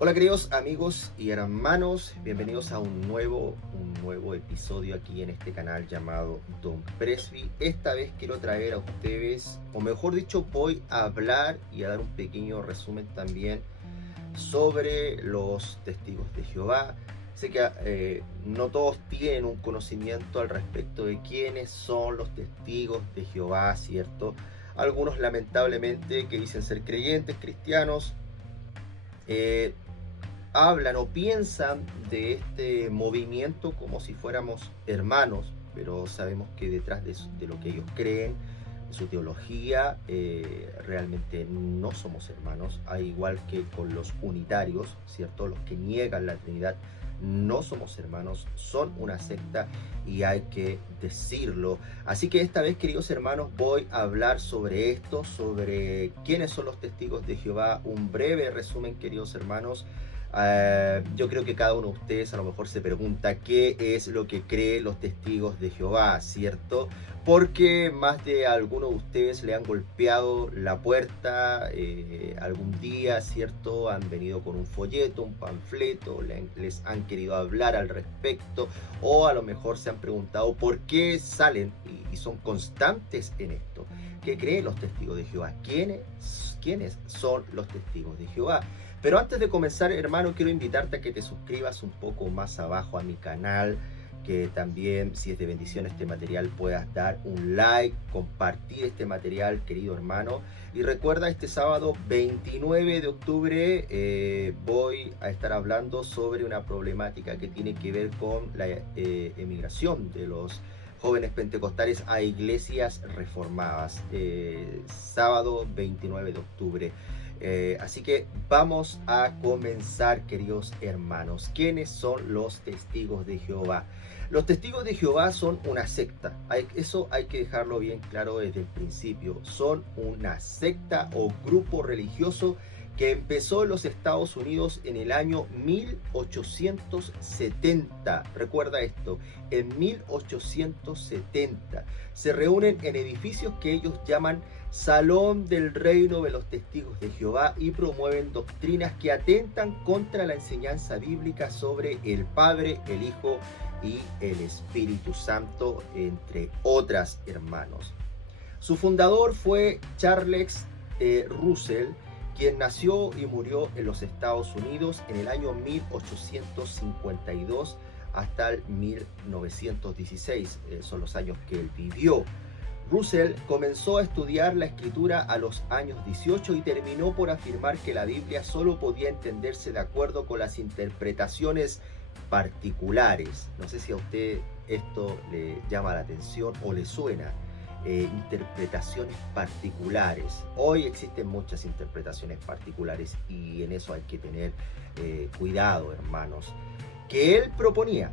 Hola queridos amigos y hermanos, bienvenidos a un nuevo episodio aquí en este canal llamado Don Presby. Esta vez quiero traer a ustedes, o mejor dicho, voy a hablar y a dar un pequeño resumen también sobre los testigos de Jehová. Sé que no todos tienen un conocimiento al respecto de quiénes son los testigos de Jehová, ¿cierto? Algunos lamentablemente que dicen ser creyentes, cristianos, eh, hablan o piensan de este movimiento como si fuéramos hermanos, pero sabemos que detrás de lo que ellos creen, de su teología, realmente no somos hermanos, al igual que con los unitarios, ¿cierto? Los que niegan la Trinidad no somos hermanos, son una secta y hay que decirlo. Así que esta vez, queridos hermanos, voy a hablar sobre esto, sobre quiénes son los testigos de Jehová, un breve resumen, queridos hermanos. Yo creo que cada uno de ustedes a lo mejor se pregunta qué es lo que creen los testigos de Jehová, ¿cierto? Porque más de alguno de ustedes le han golpeado la puerta algún día, ¿cierto? Han venido con un folleto, un panfleto, les han querido hablar al respecto, o a lo mejor se han preguntado por qué salen y son constantes en esto. ¿Qué creen los testigos de Jehová? ¿Quiénes son los testigos de Jehová? Pero antes de comenzar, hermano, quiero invitarte a que te suscribas un poco más abajo a mi canal, que también, si es de bendición este material, puedas dar un like, compartir este material, querido hermano. Y recuerda, este sábado 29 de octubre voy a estar hablando sobre una problemática que tiene que ver con la emigración de los jóvenes pentecostales a iglesias reformadas. Sábado 29 de octubre. Así que vamos a comenzar, queridos hermanos. ¿Quiénes son los testigos de Jehová? Los testigos de Jehová son una secta. Eso hay que dejarlo bien claro desde el principio. Son una secta o grupo religioso que empezó en los Estados Unidos en el año 1870. Recuerda esto, en 1870. Se reúnen en edificios que ellos llaman Salón del Reino de los Testigos de Jehová y promueven doctrinas que atentan contra la enseñanza bíblica sobre el Padre, el Hijo y el Espíritu Santo, entre otras, hermanos. Su fundador fue Charles Russell, quien nació y murió en los Estados Unidos en el año 1852 hasta el 1916. Son los años que él vivió. Russell comenzó a estudiar la escritura a los años 18 y terminó por afirmar que la Biblia solo podía entenderse de acuerdo con las interpretaciones particulares. No sé si a usted esto le llama la atención o le suena. Interpretaciones particulares. Hoy existen muchas interpretaciones particulares y en eso hay que tener cuidado, hermanos. Que él proponía.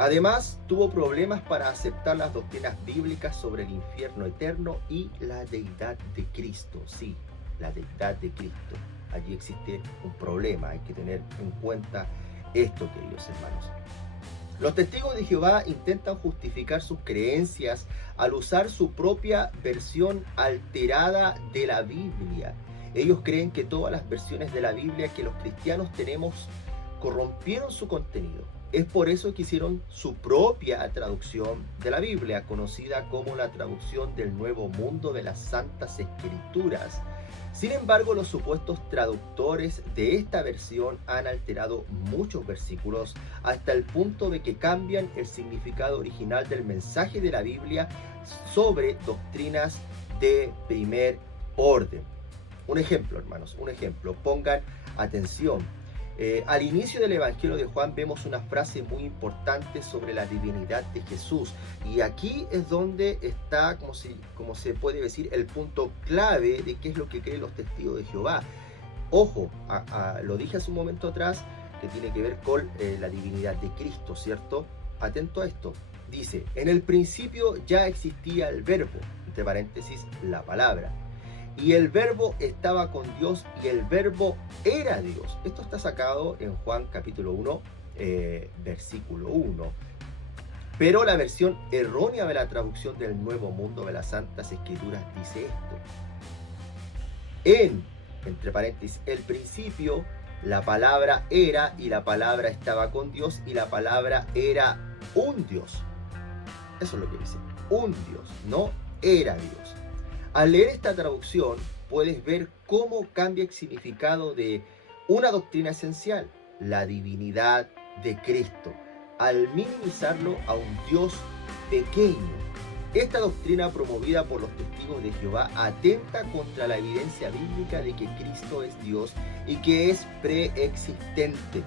Además, tuvo problemas para aceptar las doctrinas bíblicas sobre el infierno eterno y la deidad de Cristo. Sí, la deidad de Cristo. Allí existe un problema, hay que tener en cuenta esto, queridos hermanos. Los testigos de Jehová intentan justificar sus creencias al usar su propia versión alterada de la Biblia. Ellos creen que todas las versiones de la Biblia que los cristianos tenemos corrompieron su contenido. Es por eso que hicieron su propia traducción de la Biblia, conocida como la traducción del Nuevo Mundo de las Santas Escrituras. Sin embargo, los supuestos traductores de esta versión han alterado muchos versículos hasta el punto de que cambian el significado original del mensaje de la Biblia sobre doctrinas de primer orden. Un ejemplo, hermanos, un ejemplo. Pongan atención. Al inicio del Evangelio de Juan vemos una frase muy importante sobre la divinidad de Jesús. Y aquí es donde está, como se puede decir, el punto clave de qué es lo que creen los testigos de Jehová. Ojo, lo dije hace un momento atrás, que tiene que ver con la divinidad de Cristo, ¿cierto? Atento a esto. Dice, en el principio ya existía el verbo, entre paréntesis, la palabra. Y el verbo estaba con Dios y el verbo era Dios. Esto está sacado en Juan capítulo 1, versículo 1. Pero la versión errónea de la traducción del Nuevo Mundo de las Santas Escrituras dice esto. Entre paréntesis, el principio La palabra era, y la palabra estaba con Dios, y la palabra era un Dios. Eso es lo que dice, un Dios, no era Dios. Al leer esta traducción puedes ver cómo cambia el significado de una doctrina esencial, la divinidad de Cristo, al minimizarlo a un Dios pequeño. Esta doctrina promovida por los testigos de Jehová atenta contra la evidencia bíblica de que Cristo es Dios y que es preexistente.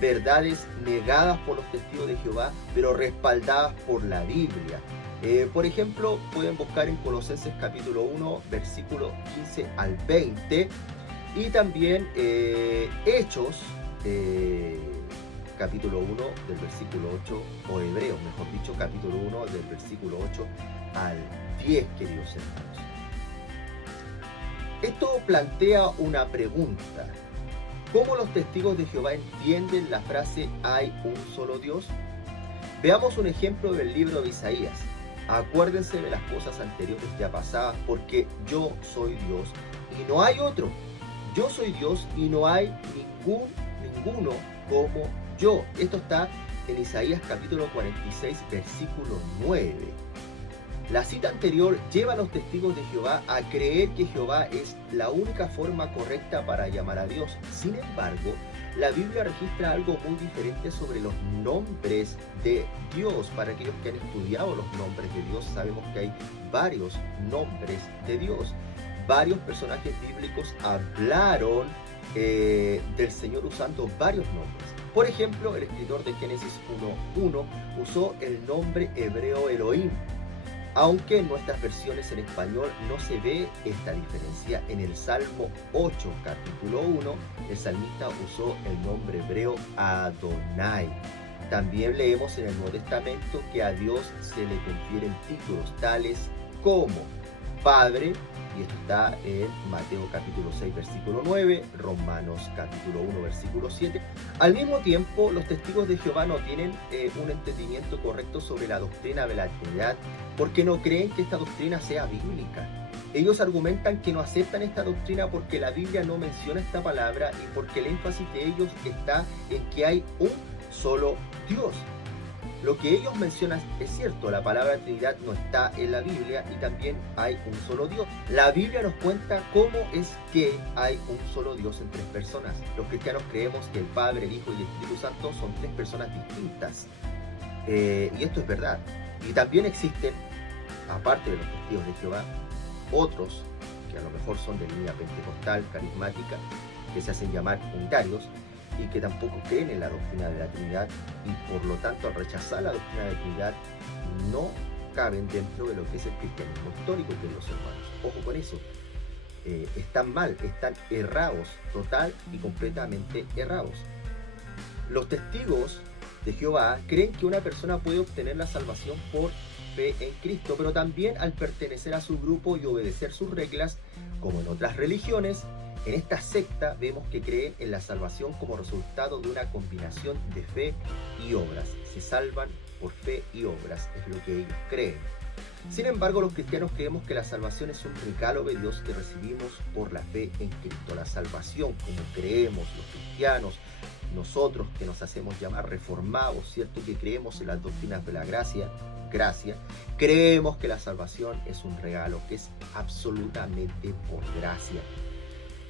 Verdades negadas por los testigos de Jehová, pero respaldadas por la Biblia. Por ejemplo, pueden buscar en Colosenses capítulo 1, versículo 15 al 20, y también Hechos, capítulo 1 del versículo 8, o Hebreos, mejor dicho, capítulo 1 del versículo 8 al 10, queridos hermanos. Esto plantea una pregunta. ¿Cómo los testigos de Jehová entienden la frase "hay un solo Dios"? Veamos un ejemplo del libro de Isaías. Acuérdense de las cosas anteriores ya pasadas, porque yo soy Dios y no hay otro. Yo soy Dios y no hay ninguno como yo. Esto está en Isaías capítulo 46, versículo 9. La cita anterior lleva a los testigos de Jehová a creer que Jehová es la única forma correcta para llamar a Dios. Sin embargo, la Biblia registra algo muy diferente sobre los nombres de Dios. Para aquellos que han estudiado los nombres de Dios, sabemos que hay varios nombres de Dios. Varios personajes bíblicos hablaron del Señor usando varios nombres. Por ejemplo, el escritor de Génesis 1:1 usó el nombre hebreo Elohim, aunque en nuestras versiones en español no se ve esta diferencia. En el Salmo 8, capítulo 1, el salmista usó el nombre hebreo Adonai. También leemos en el Nuevo Testamento que a Dios se le confieren títulos tales como Padre, y esto está en Mateo capítulo 6, versículo 9, Romanos capítulo 1, versículo 7. Al mismo tiempo, los testigos de Jehová no tienen un entendimiento correcto sobre la doctrina de la Trinidad, porque no creen que esta doctrina sea bíblica. Ellos argumentan que no aceptan esta doctrina porque la Biblia no menciona esta palabra y porque el énfasis de ellos está en que hay un solo Dios. Lo que ellos mencionan es cierto, la palabra Trinidad no está en la Biblia y también hay un solo Dios. La Biblia nos cuenta cómo es que hay un solo Dios en tres personas. Los cristianos creemos que el Padre, el Hijo y el Espíritu Santo son tres personas distintas. Y esto es verdad. Y también existen, aparte de los testigos de Jehová, otros que a lo mejor son de línea pentecostal, carismática, que se hacen llamar unitarios, y que tampoco creen en la doctrina de la Trinidad, y por lo tanto al rechazar la doctrina de la Trinidad no caben dentro de lo que es el cristianismo histórico, queridos hermanos. Ojo con eso, están mal, están errados, total y completamente errados. Los testigos de Jehová creen que una persona puede obtener la salvación por fe en Cristo, pero también al pertenecer a su grupo y obedecer sus reglas, como en otras religiones. En esta secta vemos que creen en la salvación como resultado de una combinación de fe y obras. Se salvan por fe y obras, es lo que ellos creen. Sin embargo, los cristianos creemos que la salvación es un regalo de Dios que recibimos por la fe en Cristo. La salvación, como creemos los cristianos, nosotros que nos hacemos llamar reformados, ¿cierto? Que creemos en las doctrinas de la gracia, creemos que la salvación es un regalo, que es absolutamente por gracia.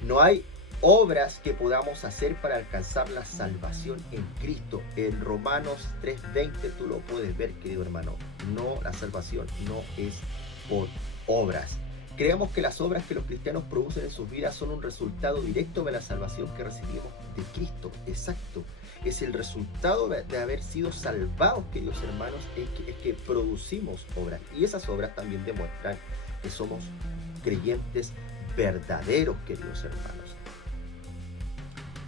No hay obras que podamos hacer para alcanzar la salvación en Cristo. En Romanos 3:20 tú lo puedes ver, querido hermano. No, la salvación no es por obras. Creemos que las obras que los cristianos producen en sus vidas son un resultado directo de la salvación que recibimos de Cristo. Exacto. Es el resultado de haber sido salvados, queridos hermanos, es que producimos obras. Y esas obras también demuestran que somos creyentes verdaderos, queridos hermanos.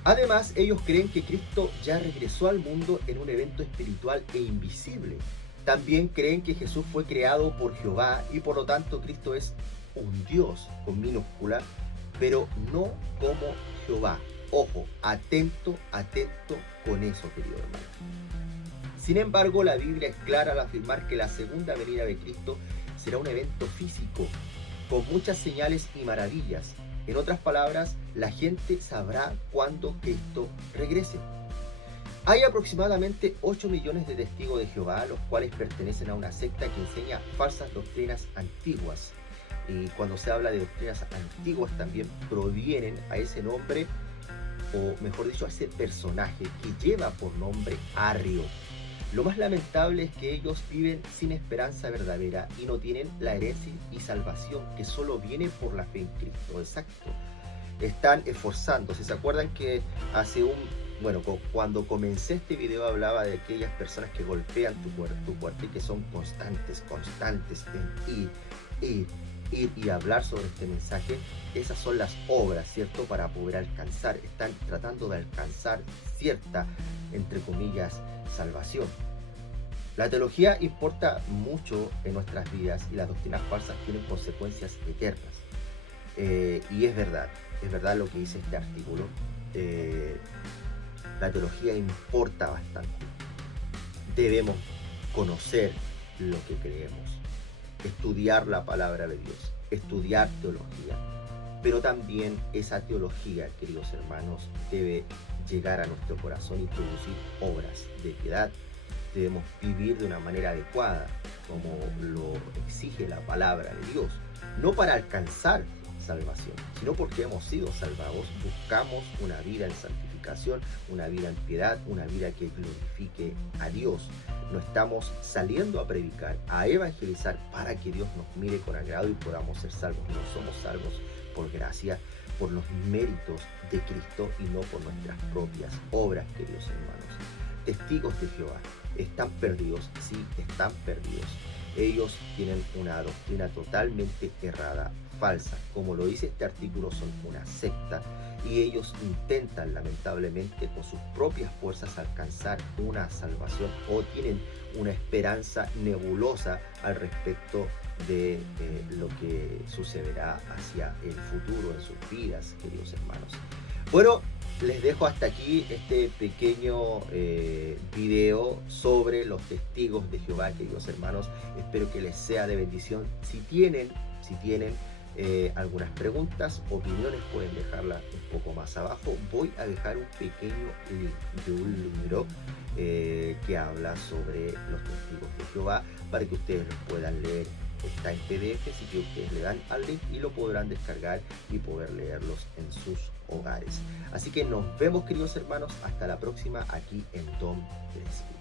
Además, ellos creen que Cristo ya regresó al mundo en un evento espiritual e invisible. También creen que Jesús fue creado por Jehová y por lo tanto Cristo es un Dios con minúscula, pero no como Jehová. Ojo, atento con eso, querido hermano. Sin embargo, la Biblia es clara al afirmar que la segunda venida de Cristo será un evento físico, con muchas señales y maravillas. En otras palabras, la gente sabrá cuándo Cristo regrese. Hay aproximadamente 8 millones de testigos de Jehová, los cuales pertenecen a una secta que enseña falsas doctrinas antiguas. Y cuando se habla de doctrinas antiguas también provienen a ese nombre, o mejor dicho, a ese personaje que lleva por nombre Arrio. Lo más lamentable es que ellos viven sin esperanza verdadera y no tienen la herencia y salvación que solo viene por la fe en Cristo. Exacto. Están esforzándose. ¿Se acuerdan que cuando comencé este video hablaba de aquellas personas que golpean tu puerta y que son constantes en ir y hablar sobre este mensaje? Esas son las obras, ¿cierto? Para poder alcanzar, están tratando de alcanzar cierta, entre comillas, salvación. La teología importa mucho en nuestras vidas y las doctrinas falsas tienen consecuencias eternas. Y es verdad lo que dice este artículo. La teología importa bastante. Debemos conocer lo que creemos, estudiar la palabra de Dios, estudiar teología. Pero también esa teología, queridos hermanos, debe llegar a nuestro corazón y producir obras de piedad. Debemos vivir de una manera adecuada, como lo exige la palabra de Dios, no para alcanzar salvación, sino porque hemos sido salvados. Buscamos una vida en santificación, una vida en piedad, una vida que glorifique a Dios. No estamos saliendo a predicar, a evangelizar para que Dios nos mire con agrado y podamos ser salvos. No somos salvos por gracia, por los méritos de Cristo y no por nuestras propias obras, queridos hermanos. Testigos de Jehová están perdidos, sí, están perdidos. Ellos tienen una doctrina totalmente errada, falsa. Como lo dice este artículo, son una secta y ellos intentan lamentablemente con sus propias fuerzas alcanzar una salvación, o tienen una esperanza nebulosa al respecto de lo que sucederá hacia el futuro en sus vidas, queridos hermanos. Bueno, les dejo hasta aquí este pequeño video sobre los testigos de Jehová, queridos hermanos. Espero que les sea de bendición. Si tienen algunas preguntas, opiniones, pueden dejarlas un poco más abajo. Voy a dejar un pequeño link de un libro que habla sobre los testigos de Jehová para que ustedes los puedan leer. Está en PDF, así que ustedes le dan al link y lo podrán descargar y poder leerlos en sus hogares. Así que nos vemos, queridos hermanos, hasta la próxima aquí en Dom Presby.